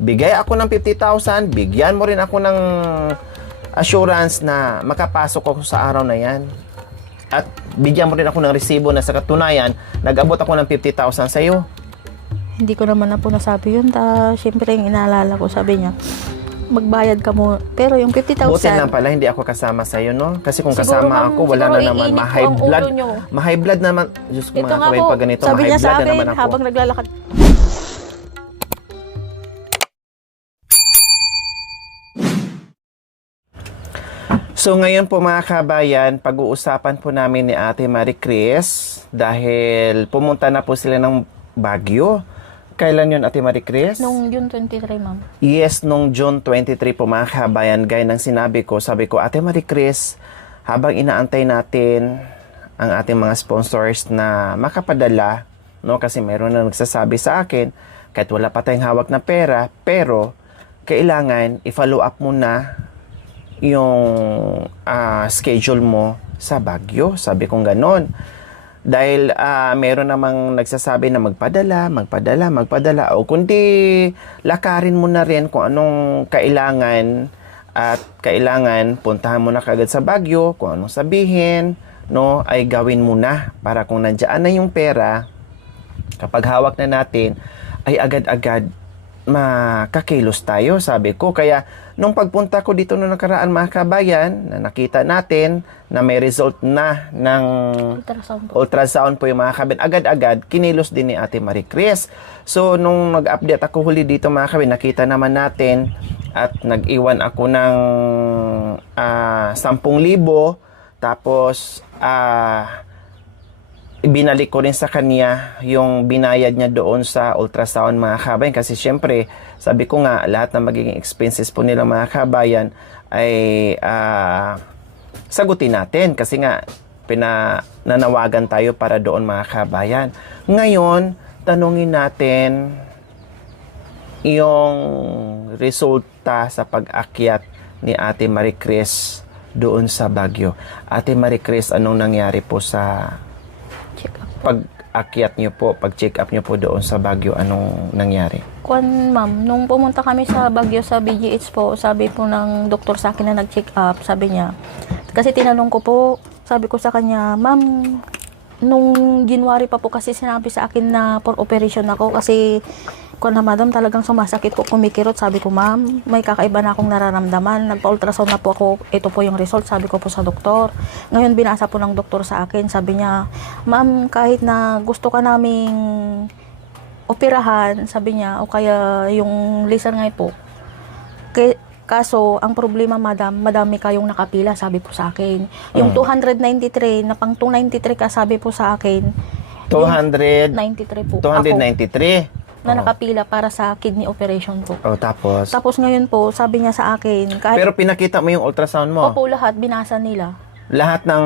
bigay ako ng 50,000, bigyan mo rin ako ng assurance na makapasok ako sa araw na yan. At bigyan mo rin ako ng resibo na sa katunayan, nag-abot ako ng 50,000 sa'yo. Hindi ko naman na po nasabi yun. Siyempre, yung inaalala ko, sabi niya, magbayad ka mo. Pero yung 50,000... Buti lang pala, hindi ako kasama sa'yo, no? Kasi kung Siguro, kasama ako, wala na siguro naman. iinit Ma-high po ang blood. ulo nyo. Ma-high blood naman. Diyos ko, Ito mga nga kawin po, pag ganito, sabi ma-high niya sa blood na akin, naman ako. habang naglalakad. So ngayon po mga kabayan, pag-uusapan po namin ni Ate Marie Chris dahil pumunta na po sila ng Baguio. Kailan yun, Ate Marie Chris? Nung June 23, ma'am. Yes, nung June 23 po mga kabayan, gaya ng sinabi ko, sabi ko, Ate Marie Chris, habang inaantay natin ang ating mga sponsors na makapadala, no, kasi meron na nagsasabi sa akin, kahit wala pa tayong hawak na pera, pero kailangan i-follow up muna yung schedule mo sa Baguio. Sabi kong ganon. Dahil meron namang nagsasabi na magpadala. O kundi lakarin mo na rin kung anong kailangan at kailangan puntahan mo na kagad sa Baguio, kung anong sabihin, no, ay gawin mo na para kung nandiyan na yung pera, kapag hawak na natin, ay agad-agad makakilos tayo, sabi ko. Kaya nung pagpunta ko dito noong nakaraan mga kabayan, na nakita natin na may result na ng ultrasound po yung mga kabayan, agad-agad kinilos din ni Ate Marie Chris. So nung nag-update ako huli dito mga kabayan, nakita naman natin at nag-iwan ako ng 10,000, tapos ibinalik ko rin sa kanya yung binayad niya doon sa ultrasound mga kabayan, kasi syempre sabi ko nga lahat ng magiging expenses po nila mga kabayan ay sagutin natin, kasi nga pinananawagan tayo para doon mga kabayan. Ngayon tanungin natin yung resulta sa pag-akyat ni Ate Marie Chris doon sa Baguio. Ate Marie Chris, anong nangyari po sa pag-akyat nyo po, pag-check up nyo po doon sa Baguio, anong nangyari? Ma'am, nung pumunta kami sa Baguio sa BGH po, sabi po ng doktor sa akin na nag-check up, sabi niya, kasi tinanong ko po, sabi ko sa kanya, ma'am, nung January pa po kasi sinabi sa akin na for operation ako, kasi na madam talagang sumasakit po, kumikirot. Sabi ko, ma'am, may kakaiba na akong nararamdaman, nagpa-ultrasound na po ako, ito po yung result, sabi ko po sa doktor. Ngayon binasa po ng doktor sa akin, sabi niya, ma'am, kahit na gusto ka naming operahan, sabi niya, o kaya yung laser nga po, kaso ang problema madam, madami kayong nakapila, sabi po sa akin. Yung 293 na pang 293 ka, sabi po sa akin, 293 po 293 na nakapila para sa kidney operation po. Tapos ngayon po, sabi niya sa akin, kahit... Pero pinakita mo yung ultrasound mo? Opo, lahat, binasa nila. Lahat ng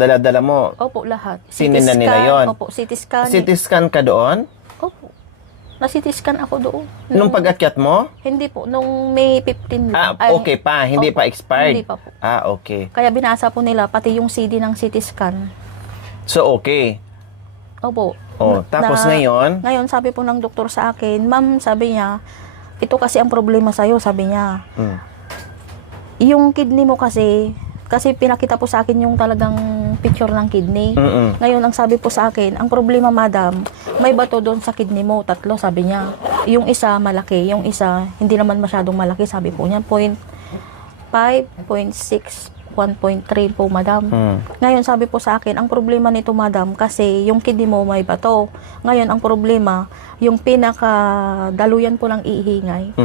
dala-dala mo? Opo, lahat. Sinin na nila yun? Opo, CT scan. CT scan ka doon? Opo. Na-CT scan ako doon. Nung pag-akyat mo? Hindi po, nung May 15. Okay pa, hindi pa expired? Hindi pa po. Okay. Kaya binasa po nila, pati yung CD ng CT scan. So, okay. Opo. Tapos ngayon? Ngayon, sabi po ng doktor sa akin, ma'am, sabi niya, ito kasi ang problema sa'yo, sabi niya. Yung kidney mo kasi pinakita po sa akin yung talagang picture ng kidney. Ngayon, ang sabi po sa akin, ang problema, madam, may bato doon sa kidney mo, 3, sabi niya. Yung isa, malaki. Yung isa, hindi naman masyadong malaki, sabi po niya. 0.5, 0.6, 1.3 po, madam. Ngayon, sabi po sa akin, ang problema nito, madam, kasi yung kidney mo may bato. Ngayon, ang problema, yung pinakadaluyan po ng iihingay.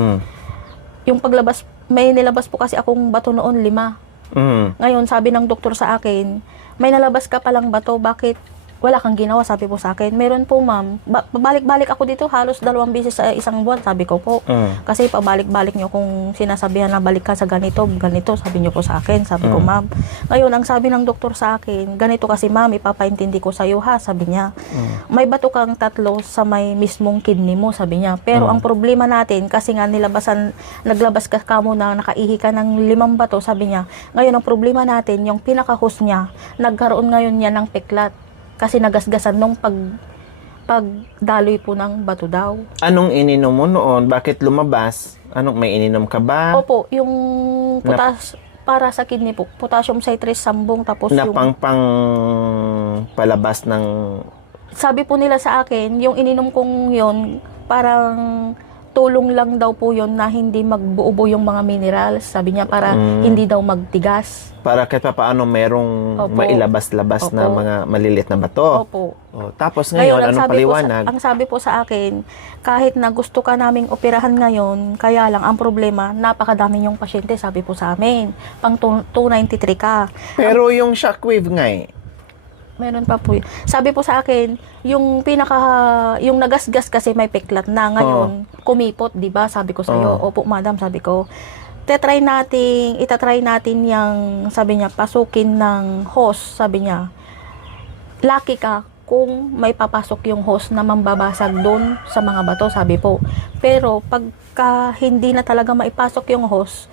Yung paglabas, may nilabas po kasi akong bato noon, 5. Ngayon, sabi ng doktor sa akin, may nalabas ka palang bato, bakit wala kang ginawa, sabi po sa akin. Meron po, ma'am. Pabalik-balik ako dito, halos 2 beses sa isang buwan, sabi ko po. Kasi pabalik-balik nyo kung sinasabihan na balik ka sa ganito, sabi nyo po sa akin, sabi ko, ma'am. Ngayon, ang sabi ng doktor sa akin, ganito kasi, ma'am, ipapaintindi ko sa'yo, ha, sabi niya. May bato kang 3 sa may mismong kidney mo, sabi niya. Pero ang problema natin, kasi nga naglabas ka mo na nakaihi ka ng 5 bato, sabi niya. Ngayon, ang problema natin, yung pinaka-host niya, nagkaroon ngayon niya ng peklat. Kasi nagasgasan nung pagdaloy po ng bato daw. Anong ininom mo noon? Bakit lumabas? Anong may ininom ka ba? Opo, yung para sa kidney po, potassium citrate sambong, tapos Na yung pang palabas ng... sabi po nila sa akin, yung ininom kong yon parang tulong lang daw po yon na hindi magbuubo yung mga minerals. Sabi niya para hindi daw magtigas. Para kahit pa paano merong Opo. mailabas-labas na Opo. mga maliliit na bato. Opo. Oh, tapos ngayon, anong paliwanag? Ang sabi po sa akin, kahit na gusto ka naming operahan ngayon, kaya lang ang problema, napakadami yung pasyente, sabi po sa amin. Pang 293 ka. Pero yung shockwave nga eh. Meron pa po. Sabi po sa akin, yung yung nagasgas kasi may peklat na ngayon, kumipot, 'di ba? Sabi ko sa iyo, opo madam, sabi ko. Itatry natin yung, sabi niya, pasukin ng hose, sabi niya. Lucky ka kung may papasok yung hose na mambabasag doon sa mga bato, sabi po. Pero pagka hindi na talaga maipasok yung hose,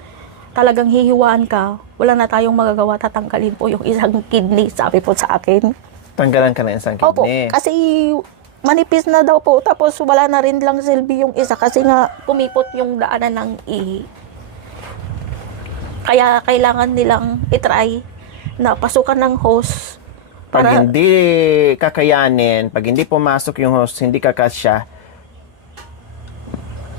talagang hihiwaan ka, wala na tayong magagawa, tatanggalin po yung isang kidney, sabi po sa akin. Tanggalan ka na isang Opo, kidney. kasi manipis na daw po, tapos wala na rin lang silbi yung isa kasi nga pumipot yung daanan ng ihi. Kaya kailangan nilang itry na pasukan ng hose. Pag hindi kakayanin, pag hindi pumasok yung host, hindi kakasya,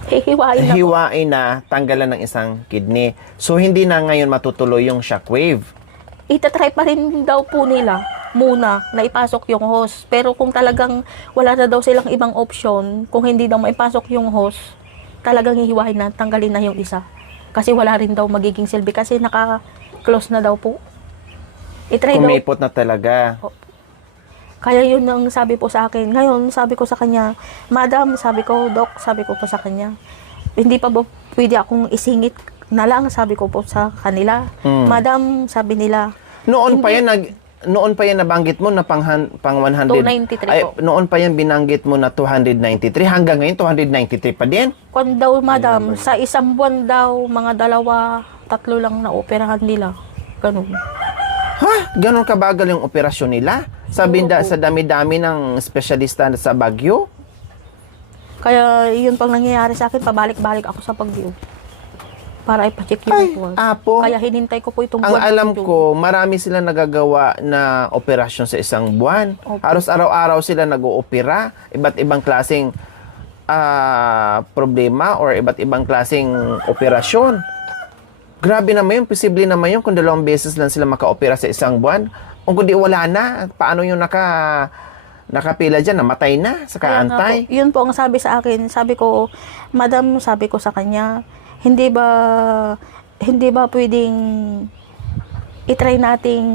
Hihiwain na po. hiwain na, tanggalan ng isang kidney. So, hindi na ngayon matutuloy yung shockwave. Itatry pa rin daw po nila muna na ipasok yung hose. Pero kung talagang wala na daw silang ibang option, kung hindi daw maipasok yung hose, talagang hihiwain na, tanggalin na yung isa. Kasi wala rin daw magiging silbi kasi naka-close na daw po. Itry daw. Kumipot na talaga. Kaya yun ang sabi po sa akin. Ngayon, sabi ko sa kanya, Madam, sabi ko, Doc, sabi ko po sa kanya, hindi pa ba pwede akong isingit na lang, sabi ko po sa kanila. Madam, sabi nila, Noon pa yan nabanggit mo na pang 100. 293 po. Noon pa yan binanggit mo na 293. Hanggang ngayon 293 pa din. kung daw, Madam, sa isang buwan daw, mga 2, 3 lang na operahan nila. Ganun. Ha? Ganon kabagal yung operasyon nila? Sa dami-dami ng espesyalista sa Baguio? Kaya yun pang nangyayari sa akin, pabalik-balik ako sa Baguio. Para ipacheck yung Ay, report. apo. Kaya hinintay ko po itong Ang buwan alam ito. ko, marami sila nagagawa na operasyon sa isang buwan. Opo. Halos araw-araw sila nag-oopera. Iba't ibang klaseng problema or iba't ibang klaseng operasyon. Grabe naman yun. Posible naman yun kung 2 beses lang sila maka-opera sa isang buwan. Kung kundi wala na, paano yung nakapila dyan, namatay na sa Kaya nga kaantay? po, yun po ang sabi sa akin. Sabi ko, Madam, sabi ko sa kanya, hindi ba pwedeng itry nating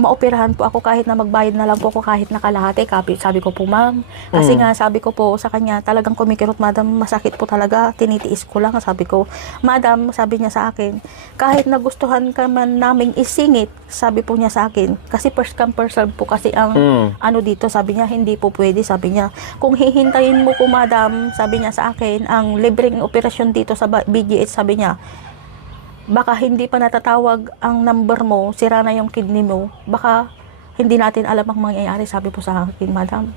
maoperahan po ako kahit na magbayad na lang po ako kahit na kalahati. Sabi ko po, ma'am. Kasi nga, sabi ko po sa kanya, talagang kumikirot, Madam, masakit po talaga. Tinitiis ko lang. Sabi ko, Madam, sabi niya sa akin, kahit nagustuhan ka man naming isingit, sabi po niya sa akin, kasi first come, first serve po kasi ang ano dito, sabi niya, hindi po pwede. Sabi niya, kung hihintayin mo po, Madam, sabi niya sa akin, ang libreng operasyon dito sa BGH, sabi niya, baka hindi pa natatawag ang number mo, sira na yung kidney mo, baka hindi natin alam ang mangyayari, sabi po sa akin, Madam.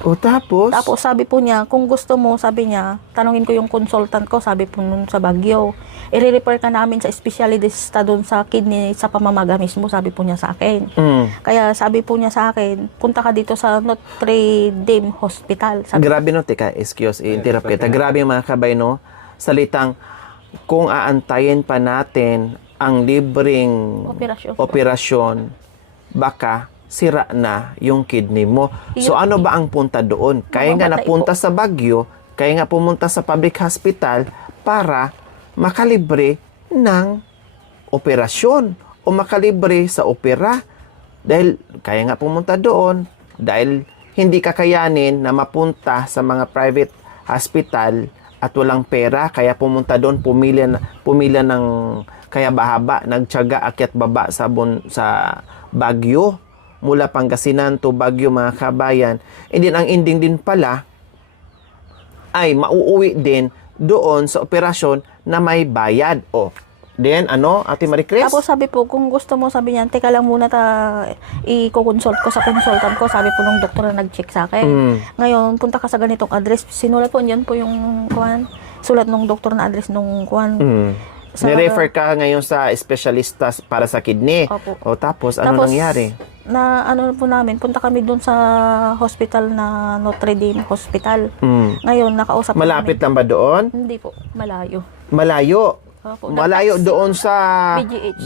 O tapos? Tapos sabi po niya, kung gusto mo, sabi niya, tanungin ko yung consultant ko, sabi po nun sa Baguio, i-refer ka namin sa specialista dun sa kidney sa pamamaga mismo, sabi po niya sa akin. Kaya sabi po niya sa akin, punta ka dito sa Notre Dame Hospital. Sabi, Grabe no, teka, excuse, interrupt kita. Grabe yung mga kabay, no? Salitang, kung aantayin pa natin ang libreng operasyon, baka sira na yung kidney mo. So ano ba ang punta doon? Kaya nga napunta sa Baguio, kaya nga pumunta sa public hospital para makalibre ng operasyon o makalibre sa opera. Dahil kaya nga pumunta doon, dahil hindi kakayanin na mapunta sa mga private hospital at walang pera, kaya pumunta doon, pumila ng kaya bahaba, nagtiyaga akyat baba sa Baguio, mula Pangasinan to Baguio, mga kabayan. And then, ang ending din pala, ay mauuwi din doon sa operasyon na may bayad. O, Then, ano, Ate Marie Chris? Tapos sabi po, kung gusto mo, sabi niya, teka lang muna i-consult ko sa consultant ko. Sabi po nung doktor na nag-check sa akin. Ngayon, punta ka sa ganitong address. Sinulat po, yan po yung kuhan. Sulat nung doktor na address nung kuhan. Nirefer ka ngayon sa espesyalista para sa kidney. Opo. O tapos, ano nangyari? Na ano po namin, punta kami doon sa hospital na Notre Dame Hospital. Ngayon, nakausap Malapit namin. lang ba doon? Hindi po, malayo. Malayo. Opo, Malayo nag-taxi. doon sa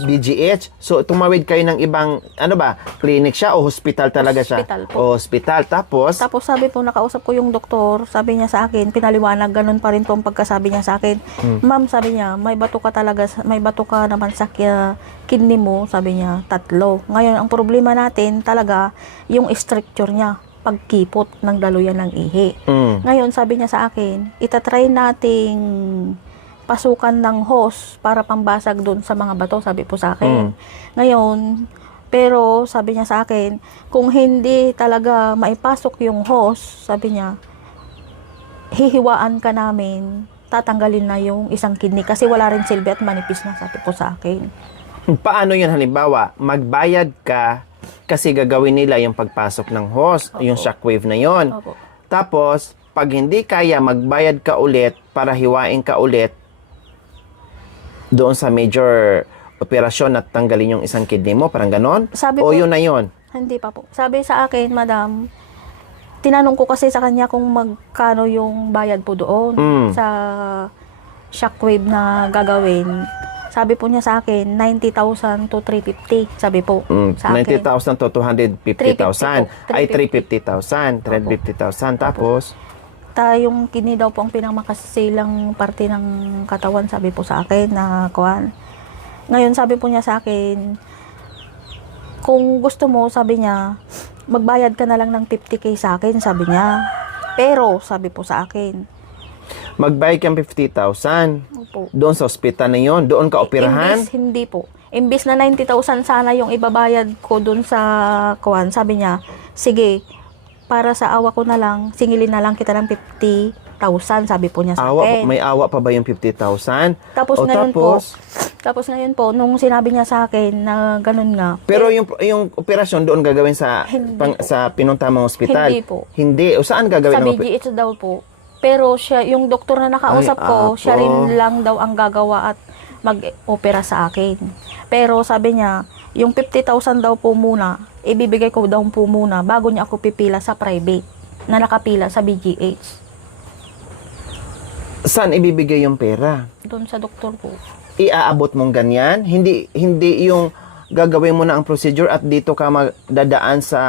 BGH. So, tumawid kayo ng ibang, ano ba, clinic siya o hospital talaga siya? Hospital po. O hospital. Tapos, Tapos sabi po, nakausap ko yung doktor, sabi niya sa akin, pinaliwanag, ganun pa rin po ang pagkasabi niya sa akin. Ma'am, sabi niya, may bato ka talaga, may bato ka naman sa kidney mo, sabi niya, 3. Ngayon, ang problema natin talaga, yung structure niya, pagkipot ng daluyan ng ihi. Ngayon, sabi niya sa akin, itatry nating pasukan ng hose para pambasag doon sa mga bato, sabi po sa akin. Ngayon, pero sabi niya sa akin, kung hindi talaga maipasok yung hose, sabi niya, hihiwaan ka namin, tatanggalin na yung isang kidney kasi wala rin silbi at manipis na, sabi po sa akin. paano yun halimbawa? Magbayad ka kasi gagawin nila yung pagpasok ng hose, yung shockwave na yon. Opo. Tapos, pag hindi kaya, magbayad ka ulit para hiwain ka ulit doon sa major operasyon at tanggalin yung isang kidney mo, parang ganon? Sabi O po- yun na yun? Hindi pa po. Sabi sa akin, madam, tinanong ko kasi sa kanya kung magkano yung bayad po doon sa shockwave na gagawin. Sabi po niya sa akin, 90,000 to 350. Sabi po sa akin. 90,000 to 250,000. 350 po. Ay, 350,000. 350,000. Tapos, Yung kidney daw po ang pinakamakasilang parte ng katawan, sabi po sa akin na kuhan. Ngayon, sabi po niya sa akin, kung gusto mo, sabi niya, magbayad ka na lang ng 50K sa akin, sabi niya. Pero, sabi po sa akin, magbayad kang 50,000. opo. Doon sa ospital na yon, doon ka operahan. Imbis, hindi po. Imbis na 90,000 sana yung ibabayad ko dun sa kuhan, sabi niya, sige, para sa awa ko na lang, singilin na lang kita ng 50,000, sabi po niya sa akin. May awa pa ba yung 50,000? Tapos O ngayon tapos, Tapos ngayon po, nung sinabi niya sa akin na ganun nga. pero yung operasyon doon gagawin sa Hindi po. sa pinunta mong ospital. Hindi po. Hindi. O saan gagawin Sa ang BGH daw po. Pero siya, yung doktor na nakausap Ay, ko, siya apo. rin lang daw ang gagawa at mag-opera sa akin. Pero sabi niya, yung 50,000 daw po muna, ibibigay ko daw po muna bago niya ako pipila sa private na nakapila sa BGH. Saan ibibigay yung pera? Doon sa doktor po. Iaabot mong ganyan? Hindi yung gagawin mo na ang procedure at dito ka magdadaan sa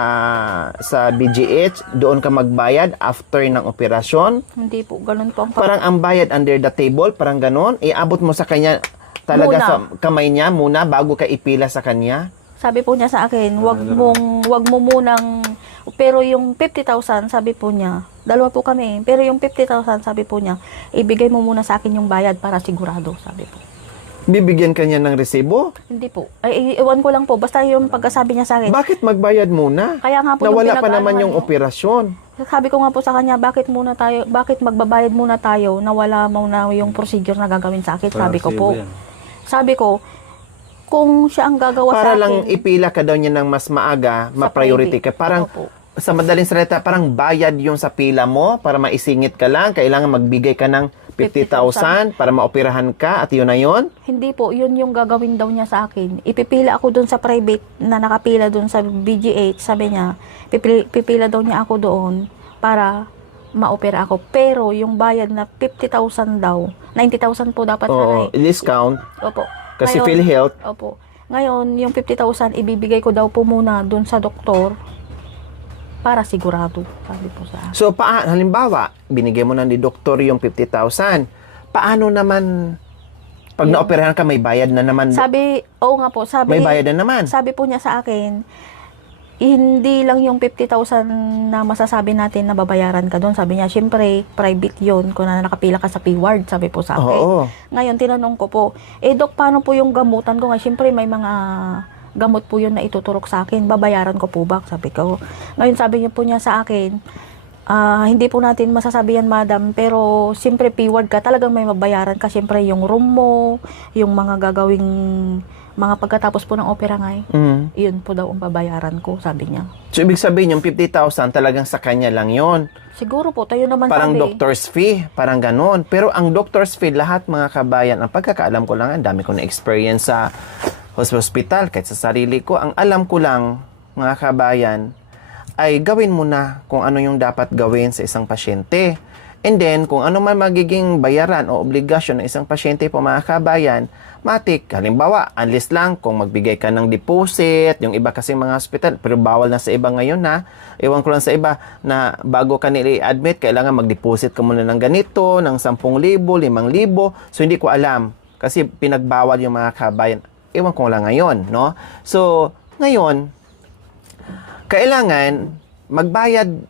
BGH, doon ka magbayad after ng operasyon. Hindi po, ganun po ang Parang ang bayad under the table, parang ganon. Iabot mo sa kanya talaga Muna. sa kamay niya muna bago ka ipila sa kanya. Sabi po niya sa akin, wag mo munang, pero yung 50,000, sabi po niya, dalawa po kami, pero yung 50,000, sabi po niya, ibigay mo muna sa akin yung bayad para sigurado, sabi po. Bibigyan ka niya ng resibo? Hindi po. Ay, iwan ko lang po, basta yung pagkasabi niya sa akin. Bakit magbayad muna? Kaya nga po Nawala yung pa naman pinag-anuhan yung niyo. operasyon. Sabi ko nga po sa kanya, bakit magbabayad muna tayo na wala muna yung procedure na gagawin sa akin, sabi ko po. Sabi ko, kung siya ang gagawa Para sa akin. lang ipila ka daw niya ng mas maaga, ma-priority ka. private. Parang, Opo. sa madaling salita, parang bayad yung sa pila mo para maisingit ka lang. Kailangan magbigay ka ng 50,000 para maoperahan ka at yun na yun. Hindi po, yun yung gagawin daw niya sa akin. Ipipila ako doon sa private na nakapila doon sa BGH, sabi niya, pipila daw niya ako doon para ma-opera ako. Pero yung bayad na 50,000 daw, 90,000 po dapat Oo, na discount. Opo. Kasi Ngayon- PhilHealth. Opo. Ngayon, yung 50,000 ibibigay ko daw po muna doon sa doktor para sigurado, sabi po sa akin. So, halimbawa, binigay mo na ni doktor yung 50,000. Paano naman, pag naoperahan ka, may bayad na naman? Sabi, oo nga po, sabi, May bayad na naman. sabi po niya sa akin, hindi lang yung 50,000 na masasabi natin na babayaran ka doon. Sabi niya, syempre, private yun kung na nakapila ka sa P-ward, sabi po sa akin. Oo. Ngayon, tinanong ko po, Dok, paano po yung gamutan ko? Nga, syempre, may mga gamot po yun na ituturok sa akin. Babayaran ko po ba? Sabi ko. Ngayon, sabi niya po niya sa akin, Hindi po natin masasabi yan, madam, pero siyempre keyword ka, talagang may mabayaran ka. Siyempre yung room mo, yung mga gagawing, mga pagkatapos po ng opera ngay, yun po daw ang babayaran ko, sabi niya. So, ibig sabihin, yung 50,000 talagang sa kanya lang yon. Siguro po, tayo naman Parang sabi. doctor's fee, parang ganon. Pero ang doctor's fee, lahat mga kabayan, ang pagkakaalam ko lang, ang dami ko na experience sa hospital, kahit sa sarili ko, ang alam ko lang, mga kabayan, ay gawin mo na kung ano yung dapat gawin sa isang pasyente. And then, kung ano man magiging bayaran o obligasyon ng isang pasyente po mga kabayan, matik, halimbawa, unless lang kung magbigay ka ng deposit, yung iba kasing mga hospital, pero bawal na sa iba ngayon na, ewan ko lang sa iba, na bago ka nili-admit, kailangan mag-deposit ka muna ng ganito, ng 10,000, 5,000, so hindi ko alam, kasi pinagbawal yung mga kabayan. Ewan ko lang ngayon, no? So, ngayon, kailangan magbayad,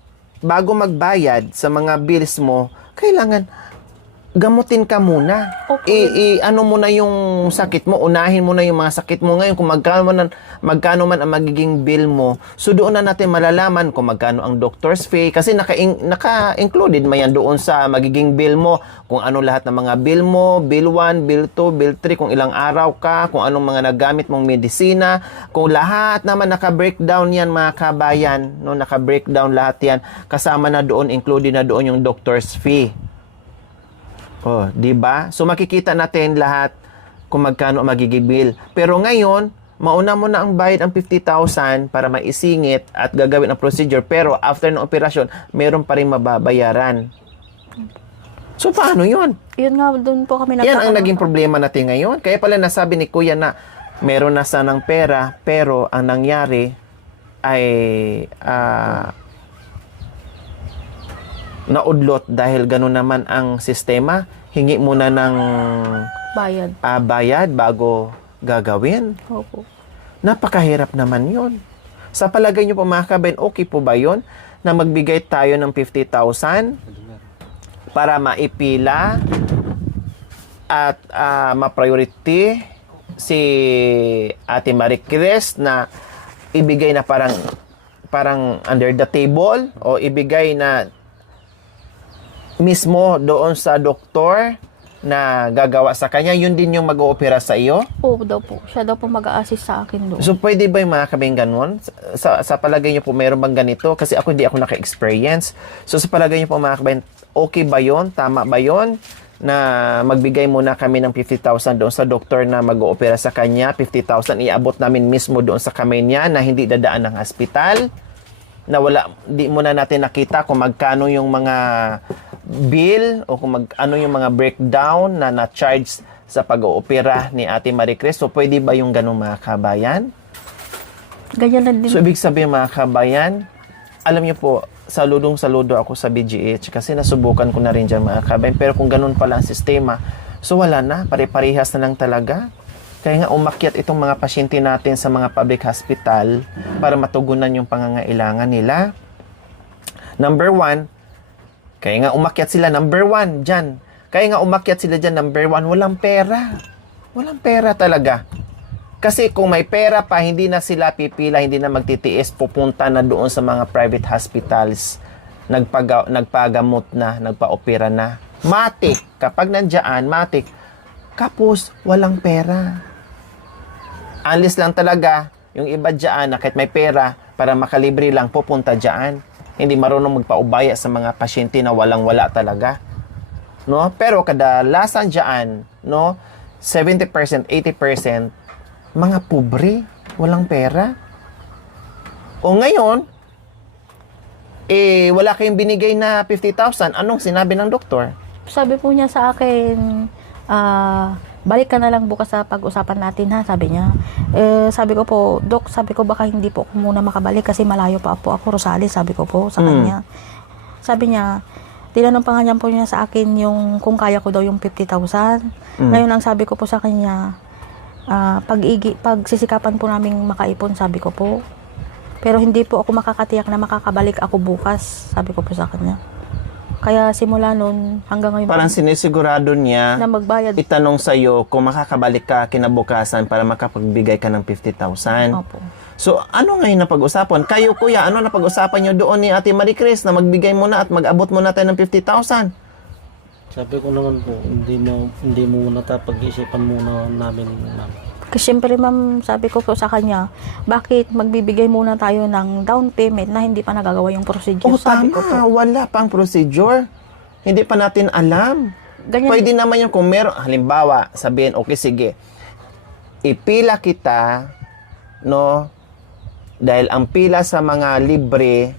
bago magbayad sa mga bills mo, kailangan gamutin ka muna. Okay. Ano mo na yung sakit mo, unahin mo na yung mga sakit mo ngayon, kung magkano man ang magiging bill mo. So doon na natin malalaman kung magkano ang doctor's fee, kasi naka-included man yan doon sa magiging bill mo, kung ano lahat ng mga bill mo, bill 1, bill 2, bill 3, kung ilang araw ka, kung anong mga nagamit mong medisina, kung lahat naman naka-breakdown yan mga kabayan, no, naka-breakdown lahat yan, kasama na doon, included na doon yung doctor's fee. Oh, 'di ba? So makikita natin lahat kung magkano ang magiging bill. Pero ngayon, mauna mo na ang bayad ang 50,000 para maisingit at gagawin ang procedure, pero after ng operasyon, meron pa rin mababayaran. So paano 'yun? Yun nga, doon po kami Yan ang naging problema natin ngayon. Kaya pala nasabi ni Kuya na meron na sanang pera, pero ang nangyari ay naudlot dahil gano'n naman ang sistema. Hingi muna ng bayad. bayad bago gagawin. Opo. Napakahirap naman yun. Sa palagay nyo po mga kabayan, okay po ba yun na magbigay tayo ng 50,000 para maipila at ma-priority si Ate Marie Cris na ibigay na parang under the table o ibigay na mismo doon sa doktor na gagawa sa kanya, yun din yung mag-oopera sa iyo? Oo daw po. Siya daw po mag-a-assist sa akin doon. So, pwede ba yung mga kabing ganon? Sa palagay niyo po, mayroon bang ganito? Kasi hindi ako naka-experience. So, sa palagay niyo po mga kabing, okay ba yun? Tama ba yun? Na magbigay muna kami ng 50,000 doon sa doktor na mag-oopera sa kanya. 50,000 iabot namin mismo doon sa kamay niya na hindi dadaan ng hospital. Na di muna natin nakita kung magkano yung mga bill o kung ano yung mga breakdown na na-charge sa pag-oopera ni Ate Marie Cris. So, pwede ba yung ganun mga kabayan? Ganyan na din. So, ibig sabihin mga kabayan, alam niyo po, saludong-saludo ako sa BGH kasi nasubukan ko na rin dyan mga kabayan. Pero kung ganun pala ang sistema, so wala na, pare-parehas na lang talaga. Kaya nga umakyat itong mga pasyente natin sa mga public hospital para matugunan yung pangangailangan nila. Number 1, kaya nga umakyat sila, number 1, dyan. Kaya nga umakyat sila dyan, number 1, walang pera. Walang pera talaga. Kasi kung may pera pa, hindi na sila pipila, hindi na magtitiis, pupunta na doon sa mga private hospitals. Nagpagamot na, nagpa-opera na. Matik, kapag nandiyan, matik, kapos, walang pera. Unless lang talaga, yung iba dyan na kahit may pera, para makalibre lang, pupunta dyan. Hindi marunong magpaubaya sa mga pasyente na walang-wala talaga. No? Pero kadalasan dyan, no, 70%, 80%, mga pobre, walang pera. O ngayon, wala kayong binigay na 50,000. Anong sinabi ng doktor? Sabi po niya sa akin, balik ka na lang bukas sa pag-usapan natin ha, sabi niya. Sabi ko po, Dok, sabi ko baka hindi po ako muna makabalik kasi malayo pa po ako, Rosales, sabi ko po sa kanya. Sabi niya, tinanong pa nga niya po niya sa akin yung kung kaya ko daw yung 50,000. Ngayon ang sabi ko po sa kanya, pagsisikapan po naming makaipon, sabi ko po. Pero hindi po ako makakatiyak na makakabalik ako bukas, sabi ko po sa kanya. Kaya simula nun, hanggang ngayon Parang sinisigurado niya na magbayad. itanong sa'yo kung makakabalik ka kinabukasan para makapagbigay ka ng 50,000. Opo. So, ano ngayon na pag-usapan? Kayo, kuya, ano na pag-usapan nyo doon ni Ate Marie Chris na magbigay muna at mag-abot muna tayo ng 50,000? Sabi ko naman po, hindi mo muna pag-isipan muna namin, ma'am. Kasi syempre ma'am, sabi ko po sa kanya, bakit magbibigay muna tayo ng down payment na hindi pa nagagawa yung procedure? Oh, Sabi ko po. tama. Wala pang procedure. Hindi pa natin alam. Ganyan, Pwede naman yung kung meron, halimbawa, sabihin, okay, sige, ipila kita, no, dahil ang pila sa mga libre,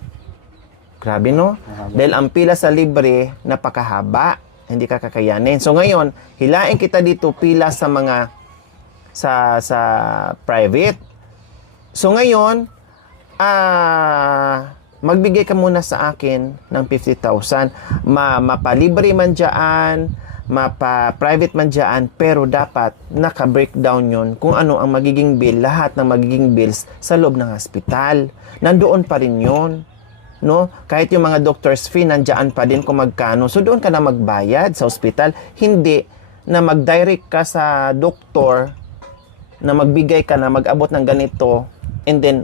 grabe no? Dahil ang pila sa libre, napakahaba, hindi ka kakayanin. So ngayon, hilain kita dito pila sa mga, sa private. So ngayon, magbigay ka muna sa akin ng 50,000. Mapalibre man dyan, mapa-private man dyan, pero dapat naka-breakdown yun kung ano ang magiging bill, lahat ng magiging bills sa loob ng hospital. Nandoon pa rin yun. No? Kahit yung mga doctor's fee, nandiyan pa din kung magkano. So doon ka na magbayad sa hospital. Hindi na mag-direct ka sa doktor na magbigay ka na mag-abot ng ganito and then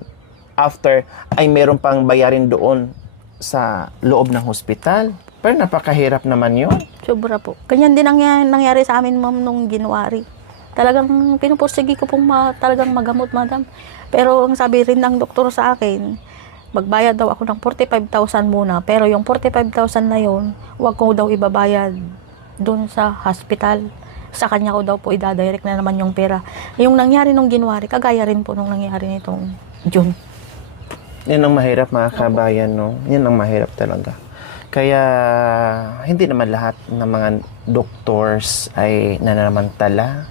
after ay meron pang bayarin doon sa loob ng hospital. Pero napakahirap naman yun. sobra po. Ganyan din ang nangyari sa amin ma'am nung January. Talagang pinupursigi ko pong talagang magamot, madam. Pero ang sabi rin ng doktor sa akin, magbayad daw ako ng 45,000 muna. Pero yung 45,000 na yun, wag ko daw ibabayad doon sa hospital. Sa kanya ko daw po idadirect na naman yung pera. Yung nangyari nung January, kagaya rin po nung nangyari nitong June. Yan ang mahirap mga kabayan, no? Yan ang mahirap talaga. Kaya hindi naman lahat ng mga doctors ay nananamantala.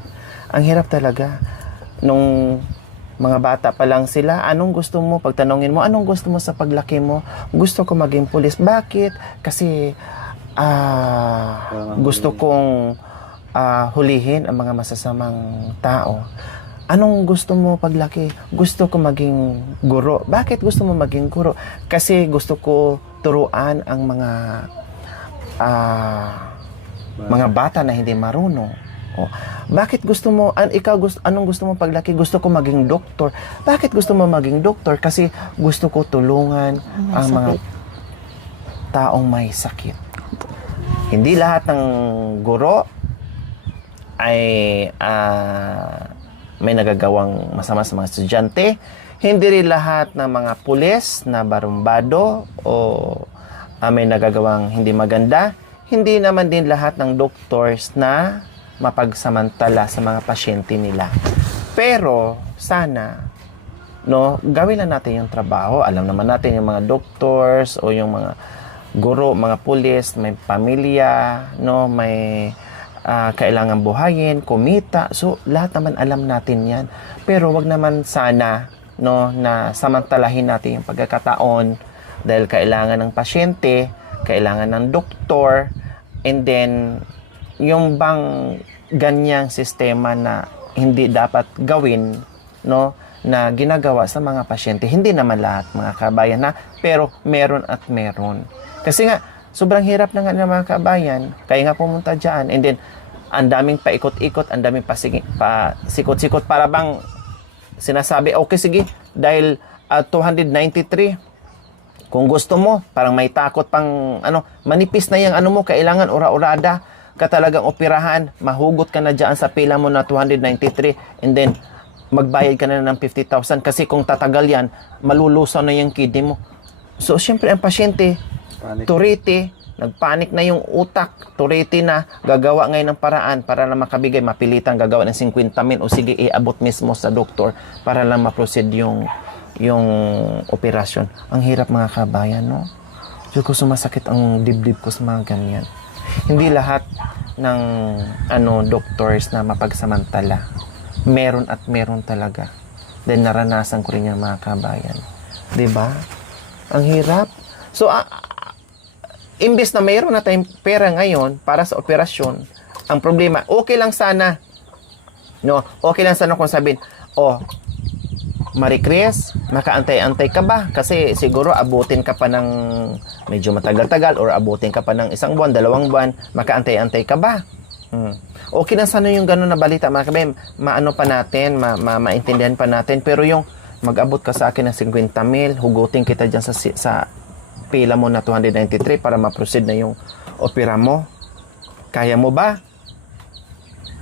Ang hirap talaga. Nung mga bata pa lang sila, anong gusto mo? Pagtanongin mo, anong gusto mo sa paglaki mo? Gusto ko maging pulis. Bakit? Kasi gusto kong hulihin ang mga masasamang tao. Anong gusto mo paglaki? Gusto ko maging guro. Bakit gusto mo maging guro? Kasi gusto ko turuan ang mga bata na hindi marunong. Oh, bakit gusto mo, anong gusto mo paglaki? Gusto ko maging doktor. Bakit gusto mo maging doktor? Kasi gusto ko tulungan ang mga taong may sakit. Hindi lahat ng guro ay may nagagawang masama sa mga estudyante. Hindi rin lahat ng mga pulis na barumbado o may nagagawang hindi maganda. Hindi naman din lahat ng doctors na mapagsamantala sa mga pasyente nila. Pero sana, no, gawin lang natin yung trabaho. Alam naman natin yung mga doctors o yung mga guro, mga pulis, may pamilya, no, may kailangan buhayin, kumita. So, lahat naman alam natin yan. Pero wag naman sana, no, na samantalahin natin yung pagkakataon dahil kailangan ng pasyente, kailangan ng doktor, and then, yung bang ganyang sistema na hindi dapat gawin, no, na ginagawa sa mga pasyente. Hindi naman lahat, mga kabayan, na, pero meron at meron. Kasi nga, sobrang hirap na nga ng mga kabayan, kaya nga pumunta dyan, and then, ang daming paikot-ikot, ang daming pasikot-sikot para bang sinasabi, okay, sige, dahil 293, kung gusto mo, parang may takot pang, manipis na yung mo, kailangan ura-urada ka talagang operahan, mahugot ka na dyan sa pila mo na 293, and then, magbayad ka na ng 50,000, kasi kung tatagal yan, malulusaw na yung kidney mo. So, syempre, ang pasyente, turiti, nagpanik na yung utak, turiti na, gagawa ngayon ng paraan para lang makabigay, mapilitan gagawa ng 50,000 o sige, iabot mismo sa doktor para lang ma-proceed yung operasyon. Ang hirap mga kabayan, no? Diyos ko, sumasakit ang dibdib ko sa mga ganyan. Hindi lahat ng doctors na mapagsamantala. Meron at meron talaga. Then naranasan ko rin yung mga kabayan. 'Di ba? Ang hirap. So, imbes na mayroon na tayong pera ngayon para sa operasyon, ang problema, okay lang sana. No, okay lang sana kung sabihin, Marie Chris, makaantay-antay ka ba? Kasi siguro abutin ka pa ng medyo matagal-tagal or abutin ka pa ng 1 buwan, 2 buwan, makaantay-antay ka ba? Okay na sana yung gano'n na balita, mga kabayan, maano pa natin, maintindihan pa natin, pero yung mag-abot ka sa akin ng 50,000, hugutin kita dyan sa pila mo na 293 para ma-proceed na yung opera mo. Kaya mo ba?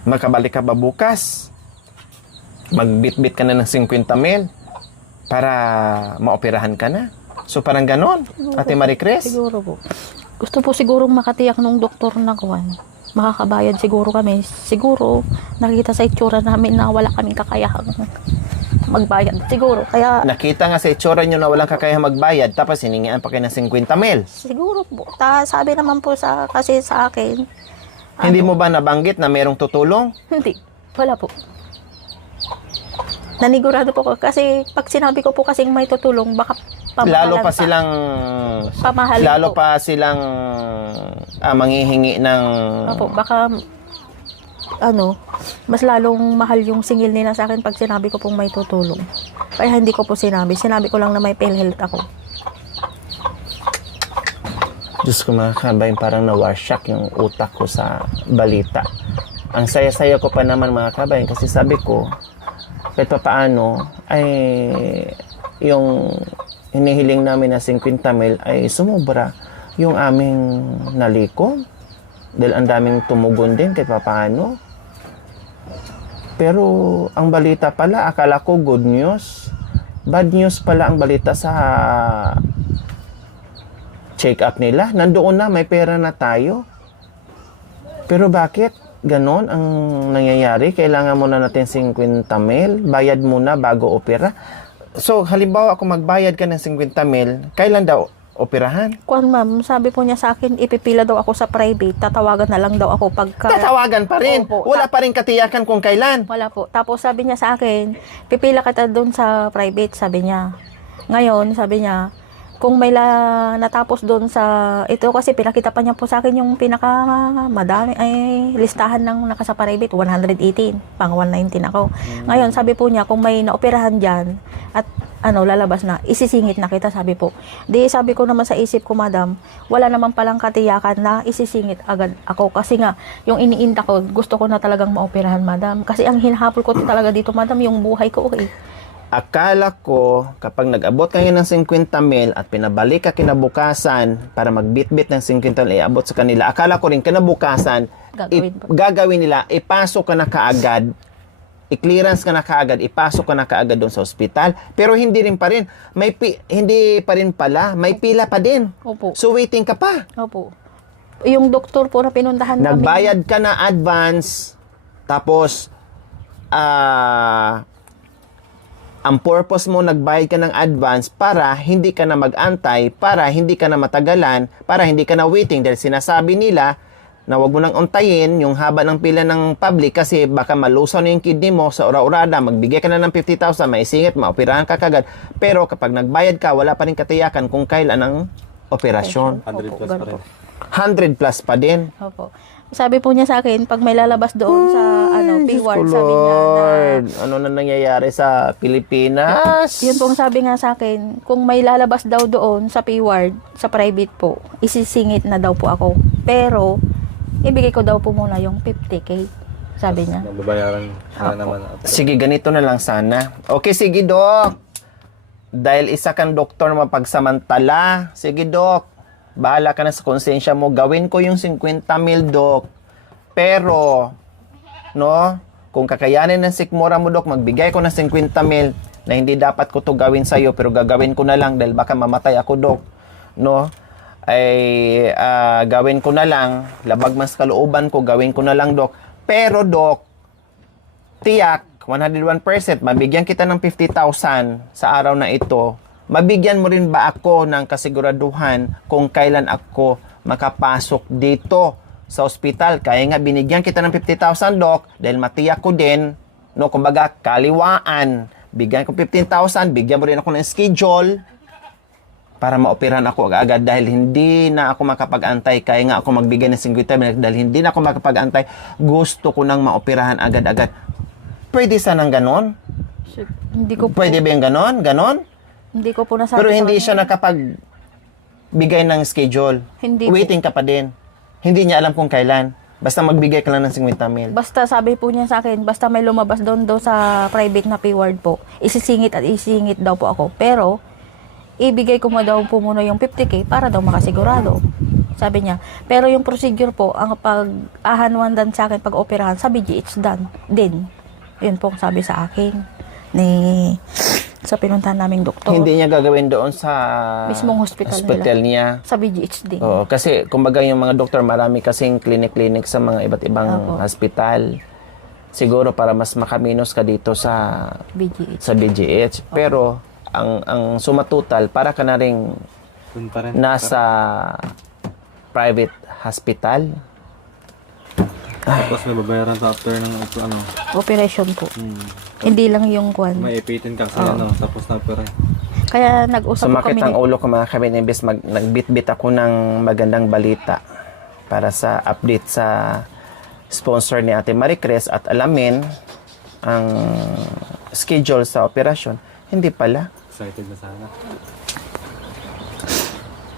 Makabalik ka ba bukas? Magbitbit ka na ng 50,000 para maoperahan ka na. So parang ganon, Ate Marie Chris? Siguro po. Gusto po sigurong makatiyak nung doktor na kuwan. Makakabayad siguro kami. Siguro, nakita sa itsura namin na wala kaming kakayahang magbayad. Siguro, kaya... Nakita nga sa itsura nyo na walang kakaya magbayad, tapos hiningian pa kayo ng 50,000. Siguro po. Sabi naman po kasi sa akin, Hindi mo ba nabanggit na merong tutulong? hindi. Wala po. Nanigurado po ko. Kasi pag sinabi ko po kasing may tutulong, baka Lalo pa silang Pamahalin lalo po. pa silang manghihingi ng Opo, baka mas lalong mahal yung singil nila sa akin pag sinabi ko pong may tutulong. Kaya hindi ko po sinabi. Sinabi ko lang na may PhilHealth ako. Diyos ko mga kabayan, parang na-warshock yung utak ko sa balita. Ang saya-saya ko pa naman mga kabayan kasi sabi ko, kahit pa paano, ay yung hinihiling namin na 50,000 ay sumubra yung aming nalikom. Dahil ang daming tumugon din kahit pa paano. Pero ang balita pala, akala ko good news. Bad news pala ang balita sa check-up nila. Nandoon na, may pera na tayo. Pero bakit ganon ang nangyayari? Kailangan muna natin 50,000, bayad muna bago opera. So, halimbawa ako magbayad ka ng 50,000, kailan daw operahan? Kuan ma'am, sabi po niya sa akin, ipipila daw ako sa private, tatawagan na lang daw ako pagka... Tatawagan pa rin. Opo. Wala pa rin katiyakan kung kailan. Wala po. Tapos sabi niya sa akin, pipila kita doon sa private, sabi niya. Ngayon, sabi niya, kung may natapos doon sa... Ito kasi pinakita pa niya po sa akin yung madami listahan ng naka sa private, 118, pang 119 ako. Ngayon, sabi po niya, kung may naoperahan dyan, at lalabas na, isisingit na kita, sabi po. Di, sabi ko naman sa isip ko, madam, wala naman palang katiyakan na isisingit agad ako. Kasi nga, yung iniinda ko, gusto ko na talagang maoperahan, madam. Kasi ang hinahabol ko talaga dito, madam, yung buhay ko, okay. Akala ko, kapag nag-abot kayo ng 50,000 at pinabalik ka kinabukasan para magbitbit ng 50,000 iabot sa kanila, akala ko rin kinabukasan, gagawin nila, ipasok ka na kaagad, i-clearance ka na kaagad, ipasok ka na kaagad doon sa ospital. Pero hindi rin pa rin. Hindi pa rin pala. May pila pa din. Opo. So, waiting ka pa. Opo. Yung doktor po na pinuntahan namin. Nagbayad ka na advance, tapos, ang purpose mo, nagbayad ka ng advance para hindi ka na mag-antay, para hindi ka na matagalan, para hindi ka na waiting. Dahil sinasabi nila na wag mo nang untayin yung haba ng pila ng public kasi baka malusaw na yung kidney mo sa ura-urada, magbigay ka na ng 50,000, maisingit, maoperahan ka kagad. Pero kapag nagbayad ka, wala pa rin katiyakan kung kailan ang operasyon. 100 plus pa rin. 100 plus pa din. Opo. Sabi po niya sa akin, pag may lalabas doon sa P-ward, Diyos ko, sabi niya na... Lord, ano na nangyayari sa Pilipinas? Yun pong sabi nga sa akin, kung may lalabas daw doon sa P-ward, sa private po, isisingit na daw po ako. Pero, ibigay ko daw po muna yung 50K, sabi niya. Mababayaran sana naman. Sige, ganito na lang sana. Okay, sige, Dok. Dahil isa kang doktor mapagsamantala. Sige, Dok. Bahala ka na sa konsensya mo. Gawin ko yung 50,000, Dok. Pero, kung kakayanin ng sikmura mo, Dok, magbigay ko ng 50,000 na hindi dapat ko to gawin sa'yo, pero gagawin ko na lang dahil baka mamatay ako, Dok. Gawin ko na lang. Labag mas kalooban ko, gawin ko na lang, Dok. Pero, Dok, tiyak, 101%, mabigyan kita ng 50,000 sa araw na ito. Mabigyan mo rin ba ako ng kasiguraduhan kung kailan ako makapasok dito sa ospital? Kaya nga binigyan kita ng 50,000, Dok, dahil matiyak ko din, kumbaga kaliwaan. Bigyan ko 15,000, bigyan mo rin ako ng schedule para maoperahan ako agad dahil hindi na ako makapag-antay. Kaya nga ako magbigay ng 50,000 dahil hindi na ako makapag-antay. Gusto ko nang maoperahan agad-agad. Pwede sanang ganon? Hindi ko po, Pwede ba yung ganon? Ganon? hindi ko po nasabi Pero sa hindi kanya. siya nakapagbigay ng schedule. Hindi Waiting ka pa din. Hindi niya alam kung kailan. Basta magbigay ka lang ng 50,000. Basta sabi po niya sa akin, basta may lumabas doon sa private na P-ward po, isisingit at isingit daw po ako. Pero, ibigay ko mo daw po muna yung 50K para daw makasigurado. Sabi niya. Pero yung procedure po, ang pag-ahanwandan sa akin, pag-operahan, sa BGH din. Yun po ang sabi sa akin sa pinuntahan naming doktor. Hindi niya gagawin doon sa Mismong hospital niya. Sa BGH din. Oo, kasi kumbaga yung mga doktor, marami kasing clinic sa mga iba't ibang Opo. hospital. Siguro para mas makaminos ka dito sa BGH. BGH. Pero ang suma total, para ka na ring Dun pa rin. nasa private hospital. Tapos may babayaran sa after ng Operation po. Hindi lang yung kwan. may ipitin ka sa tapos na opera. Kaya nag-usap po Sumakit kami. ang ulo ko mga kabin, imbes nagbitbit ako ng magandang balita para sa update sa sponsor ni Ate Marie Cres at alamin ang schedule sa operasyon. Hindi pala. Excited na sana.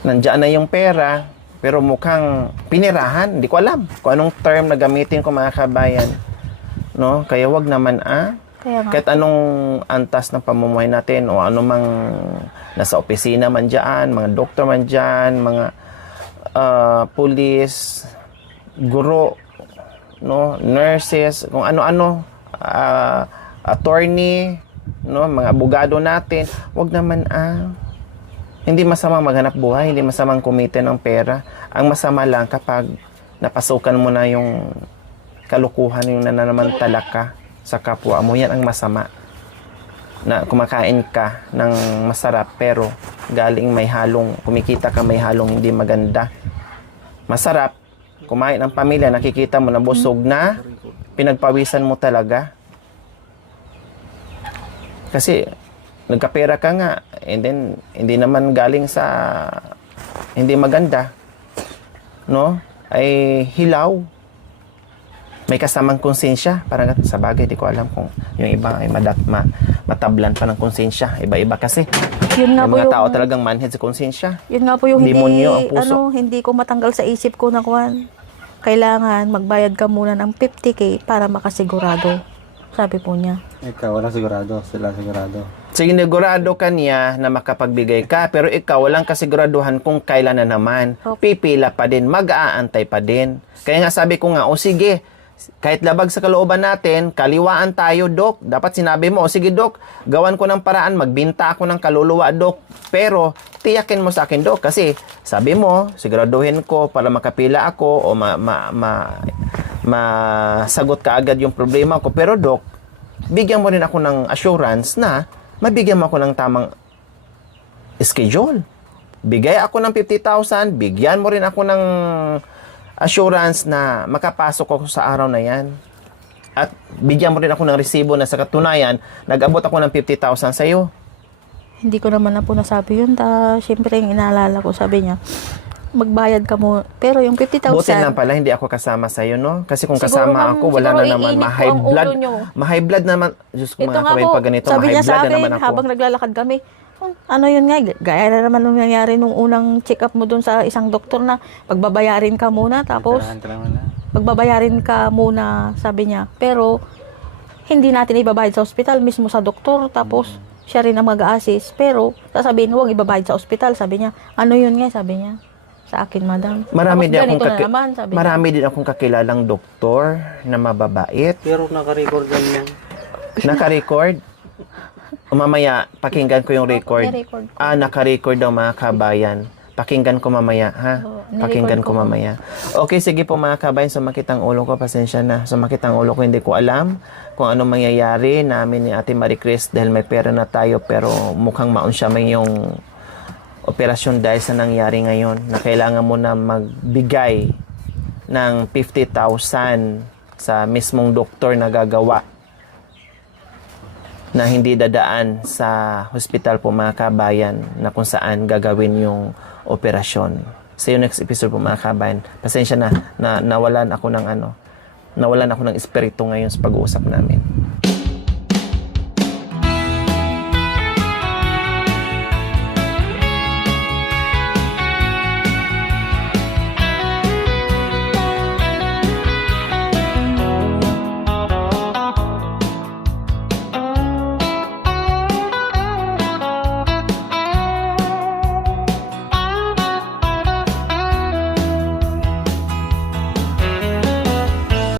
Nandiyan na yung pera, pero mukhang pinirahan. Hindi ko alam kung anong term na gamitin ko mga kabayan. No? Kaya wag naman Kaya nga. kahit anong antas ng pamumuhay natin o anumang nasa opisina man dyan, mga doktor man dyan, mga pulis, guro, no, nurses, kung ano-ano, attorney, no, mga abogado natin, wag naman hindi masamang maghanap buhay, hindi masamang kumita ng pera. Ang masama lang kapag napasukan mo na yung kalukuhan, yung nananamantala ka sa kapwa mo, yan ang masama. Na kumakain ka ng masarap pero galing may halong, kumikita ka may halong hindi maganda. Masarap, kumain ang pamilya, nakikita mo na busog na, pinagpawisan mo talaga. Kasi nagkapera ka nga, and then hindi naman galing sa hindi maganda, no? Ay hilaw. May kasamang konsensya. Parang sa bagay, di ko alam kung yung iba ay matablan pa ng konsensya. Iba-iba kasi. Yun nga May po mga tao yung, talagang manhid sa konsensya. yun nga po yung Demonyo ang puso. hindi ko matanggal sa isip ko na kwan. Kailangan magbayad ka muna ng 50K para makasigurado. Sabi po niya. Ikaw, walang sigurado. Sila sigurado. Sinigurado ka niya na makapagbigay ka, pero ikaw walang kasiguraduhan kung kailan na naman. Okay. Pipila pa din, mag-aantay pa din. Kaya nga sabi ko nga, o sige, kahit labag sa kalooban natin, kaliwaan tayo, Dok. Dapat sinabi mo, o sige, Dok, gawan ko ng paraan, magbinta ako ng kaluluwa, Dok. Pero, tiyakin mo sa akin, Dok. Kasi, sabi mo, siguraduhin ko para makapila ako o masagot ka agad yung problema ko. Pero, Dok, bigyan mo rin ako ng assurance na mabigyan mo ako ng tamang schedule. Bigay ako ng 50,000, bigyan mo rin ako ng assurance na makapasok ako sa araw na yan. At bigyan mo rin ako ng resibo na sa katunayan, nag-abot ako ng 50,000 sa'yo. Hindi ko naman na po nasabi yun. Siyempre, yung inaalala ko, sabi niya, magbayad ka mo. Pero yung 50,000... Buti lang pala, hindi ako kasama sa'yo, no? Kasi kung Siguro, kasama ma'am, ako, wala siguro na naman. iinit po Ma-high ang blood. ulo nyo. Ma-high blood naman. Diyos ko, Ito mga nga kawin po, pag ganito, sabi ma-high niya sa blood na akin, naman ako. habang naglalakad kami, ano yun nga, gaya na naman nung nangyari nung unang check-up mo dun sa isang doktor na pagbabayarin ka muna, tapos Tirahan ka lang wala. pagbabayarin ka muna, sabi niya. Pero, hindi natin ibabayad sa ospital, mismo sa doktor, tapos siya rin ang mag-a-assist. Pero, sasabihin, huwag ibabayad sa ospital, sabi niya. Ano yun nga, sabi niya. Sa akin, madam. Marami Tapos din akong ganito na naman, sabi niya. marami din akong kakilalang doktor na mababait. Pero naka-record yan. Naka-record. Mamaya, pakinggan ko yung record. Ni-record ko. Naka-record daw mga kabayan. Pakinggan ko mamaya, ha? Oo, Pakinggan ni-record ko ko. mamaya. Okay, sige po mga kabayan. Sumakit ang ulo ko. Pasensya na. Sumakit ang ulo ko. Hindi ko alam kung ano mangyayari namin ni Ate Marie Cres dahil may pera na tayo pero mukhang maunsa man yung operasyon dahil sa nangyari ngayon na kailangan mo na magbigay ng 50,000 sa mismong doktor na gagawa na hindi dadaan sa hospital po mga kabayan na kung saan gagawin yung operasyon. Sa yung next episode po mga kabayan. Pasensya na nawalan ako ng nawalan ako ng espiritu ngayon sa pag-uusap namin.